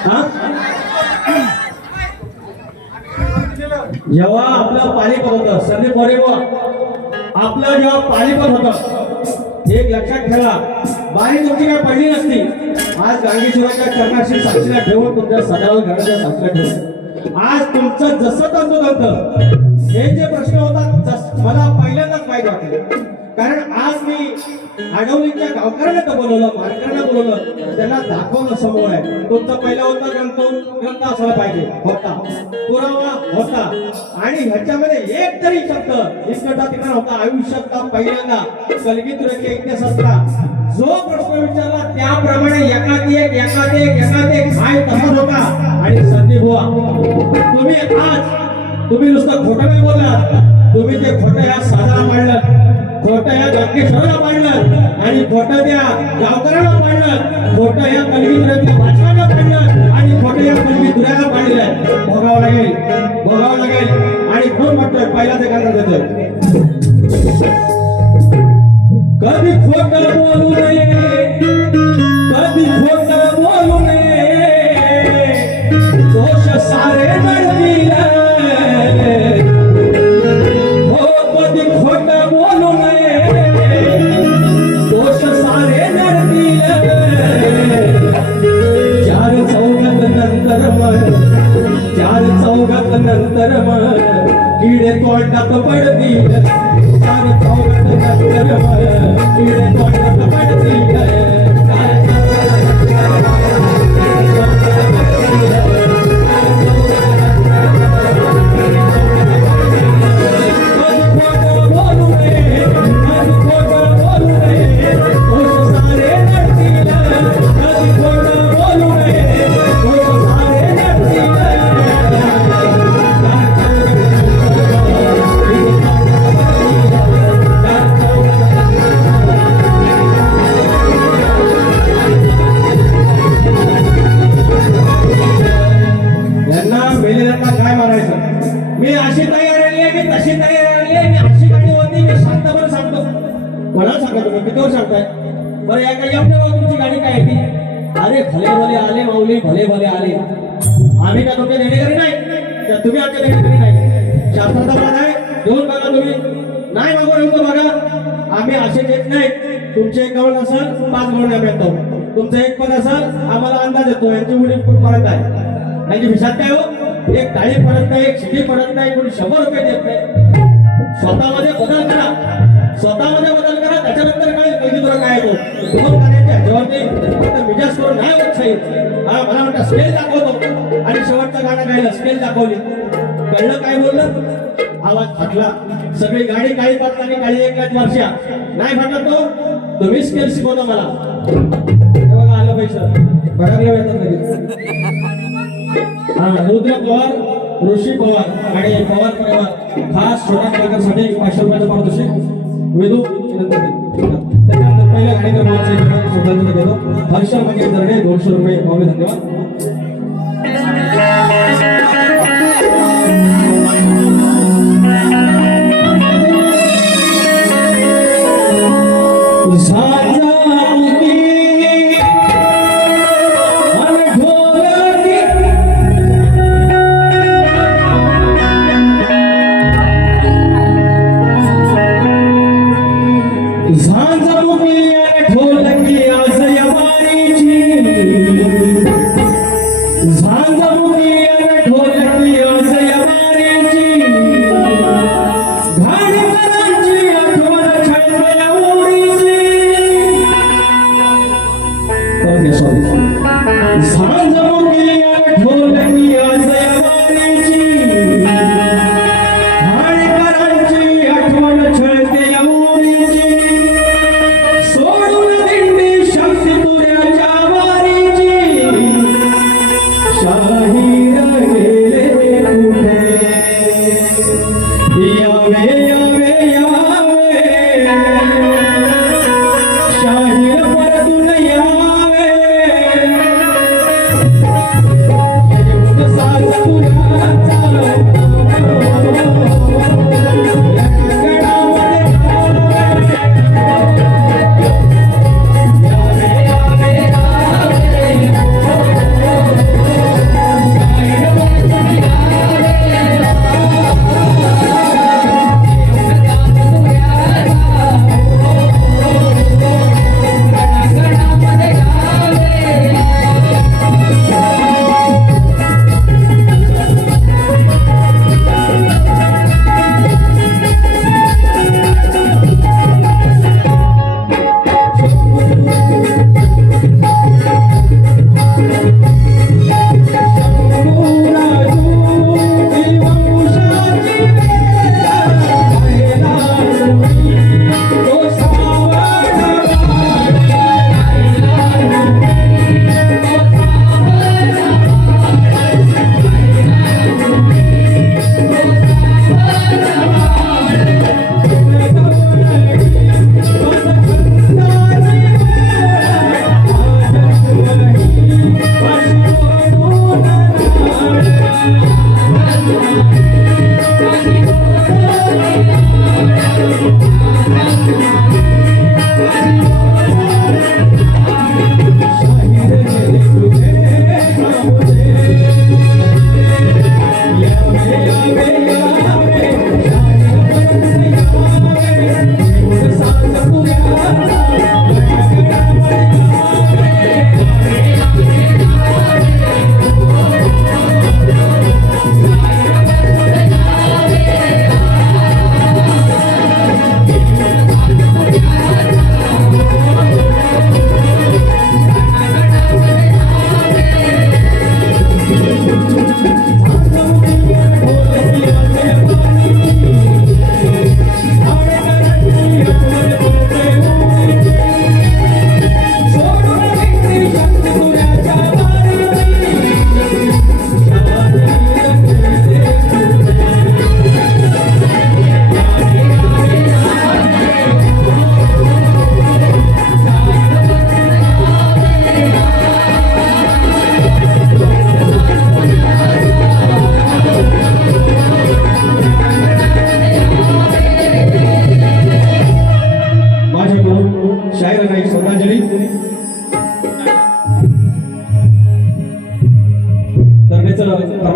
हा जेव्हा आपलं पाणीपत होतं संदीप मोरे आपलं जेव्हा पाणीपत होतं एक लक्षात ठेवा बारी तुमची काय पडली नसती आज गांगेश्वराच्या चरणाशी साक्षीला ठेवून तुमच्या सदावर घराच्या साक्षीला ठेवून आज तुमचं जसं तंतोतंत हे जे प्रश्न होतात मला पहिल्यांदाच माहीत वाटले कारण आज मी आडवलीच्या गावकऱ्यांना तर बोलवलं मारकऱ्यांना बोलवलं त्यांना दाखवणं समोर आहे तुमचा पहिला होता ग्रंथ असायला पाहिजे होता पुरावा होता आणि ह्याच्यामध्ये एक तरी शब्द इतकटा तिकडे होता आयुष्यातला पहिल्यांदा कलगीतुराच्या इतिहासातला जो प्रश्न विचारला त्याप्रमाणे एकात एक हाय तसाच होता आणि संदीप बुवा तुम्ही नुसतं खोटं नाही बोललात तुम्ही ते खोटं ह्या साधाला पाडलं खोटं ह्या गांगेश्वराला पाडलं आणि खोटं त्या गावकऱ्याला पाडलं खोटं ह्या कलगीतुराच्या भाषणाला पाडलं आणि खोटं या कलगीतुराला पाडलं भोगावं लागेल आणि कोण म्हणतोय पहिला ते गाणं देतोय कधी खोटं बोलू नये दोष सारे नडतील हो कधी खोटं बोलू नये दोष सारे नडतील चार चौघात नंतर मग किडे तोंडात पडतील चार चौघात नंतर मग किडे तोंडात पडतील मी अशी तयार आली आहे मी तशी तयार आली आहे मी अशी गाडी होती मी शांतपणे सांगतो कोणाला सांगा तुम्ही कितीवर सांगताय बरं या काही तुमची गाडी काय आहे ती अरे भले भले आले माऊली भले भले आले आम्ही का तुमच्या देणेकरी नाही तुम्ही आमच्या देणेकरी नाही शास्त्राचा पद आहे देऊन बघा तुम्ही नाही मागून येतो बघा आम्ही असे देत नाही तुमचे एक गवळ असेल 5 गवळ आम्ही येतो तुमचं एक पद असेल आम्हाला अंदाज येतो यांची उडी कुठपर्यंत आहे यांची भिशात काय हो एक टाळी पडत नाही एक शिटी पडत नाही कोणी 100 रुपये देत नाही स्वतःमध्ये बदल करा त्याच्यानंतर काय कलगीतुरा काय येतो दोन कार्याच्या ह्याच्यावरती फक्त मिजाज करून नाही होत साहेब मला म्हणता स्केल दाखवतो आणि शेवटचं गाणं गायलं स्केल दाखवली कळलं काय बोललं आवाज फाटला सगळी गाडी काळी पाटलाने काळी 1 लाख वर्षा नाही फाटला तो तुम्ही स्केल शिकवतो मला बघा आलं पैसे भडकलं येतात लगेच रुद्र पवार ऋषी पवार आणि पवार परिवार खास छोट्या कलाकारांसाठी 500 रुपयाचं पारितोषिक वेदू त्यानंतर पहिल्या गाडी क्रमांकाचे श्रद्धांजली देतो हर्षल मंगेश दर्डे 200 रुपये पावले धन्यवाद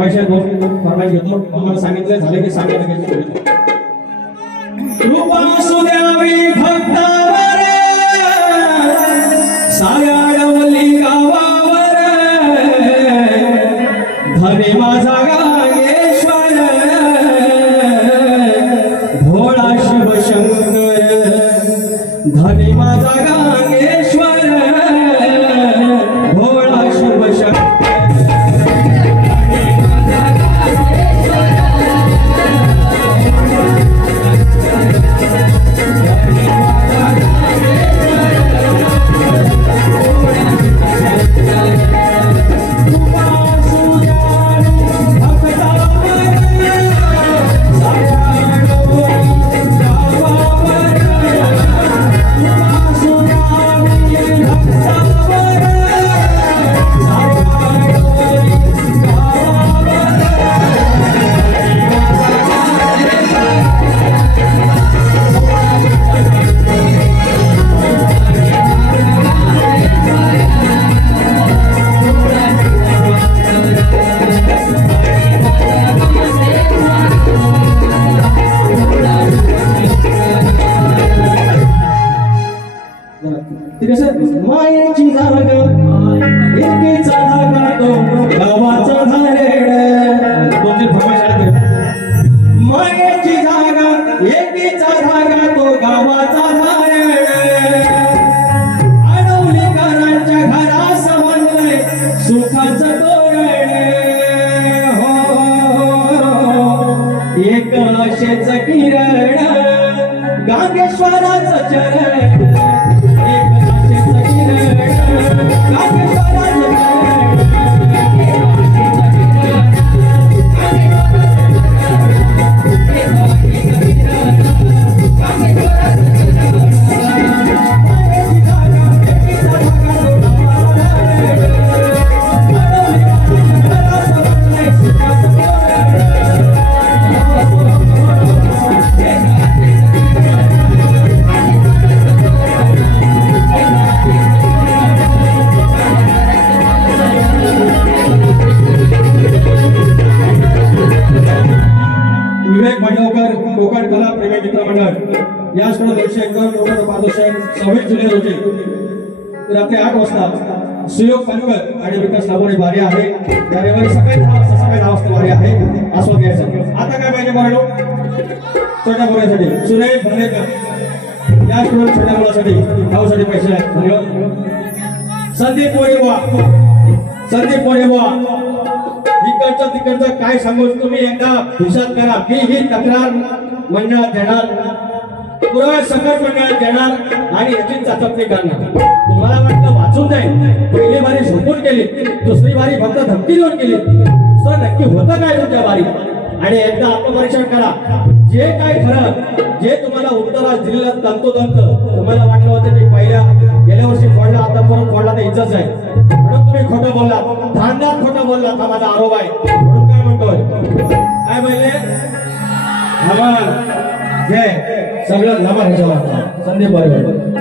फरमाईश आहे दोन फरमाईश घेतो आम्हाला सांगितलं झालं की सांगितलं कृपा असू द्यावी भक्तावर साऱ्या डवली गावावर धने माझा गायेश्वर भोळा शिवशंकर धने माझा गायेश्वर भोळा शिवशंकर मायेची जागा एकीचा धागा तो गावाचा धारेड तुमची फरमाईश मायेची जागा एकीचा धागा तो गावाचा धारेड अडवलीकरांच्या घरास म्हणलंय सुखाचं तोरण हो एक आशेच किरण गांगेश्वराचं चरण विवेक भांडवकर कोकण कला प्रेमी मित्र मंडळ याचकडे 251 पादोशेक 26 जुलै रोजी रात्री 8 वाजता सुयोग पानकर आणि विकास लाभोरे वारी आहे त्या रविवारी सकाळी 10 वाजता वारी आहे आस्वाद घ्यायचा आता काय पाहिजे बरं छोट्या मुलासाठी सुरेश भंडेकर याचकडे छोट्या मुलासाठी गावासाठी पैसे आहेत धन्यवाद संदीप मोरेबुवा इकडचं तिकडचं काय सांगू तुम्ही एकदा हिसाब करा मी ही तक्रार मंडळात देणार पुरा सकट मंडळात देणार आणि याची चाचपणी करणार तुम्हाला वाटलं वाचून जाईल पहिली बारी झोपून केली दुसरी बारी फक्त धमकी देऊन केली दुसरं नक्की होतं काय तुमच्या बारी आणि एकदा आत्मपरीक्षण करा जे काय खरं जे तुम्हाला उत्तर दिलेलं तंतोतंत तुम्हाला वाटलं होतं की पहिल्या गेल्या वर्षी फोडला आता परत फोडला तर इज्जत आहे म्हणून तुम्ही खोटं बोलला धांदात खोटं बोलला हा माझा आरोप आहे म्हणून काय म्हणतोय काय बोलले घे सगळं लांबा ह्याच्यावर संदीप बरोबर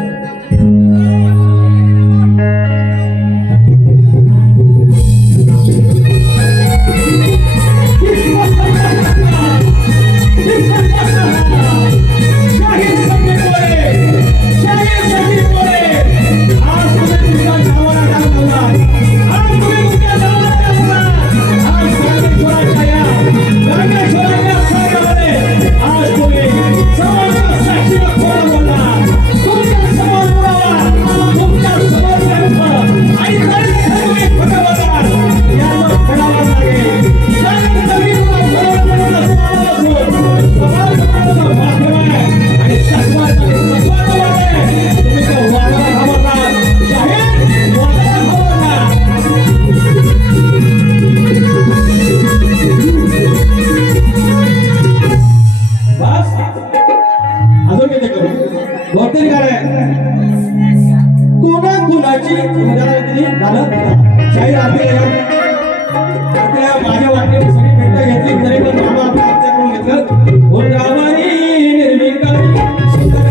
माझ्या वाटेत सगळी भेट घेतली तरी पण बाबा आपल्या आमच्याकडून घेतलं हो रामानी निर्विकारी सुंदर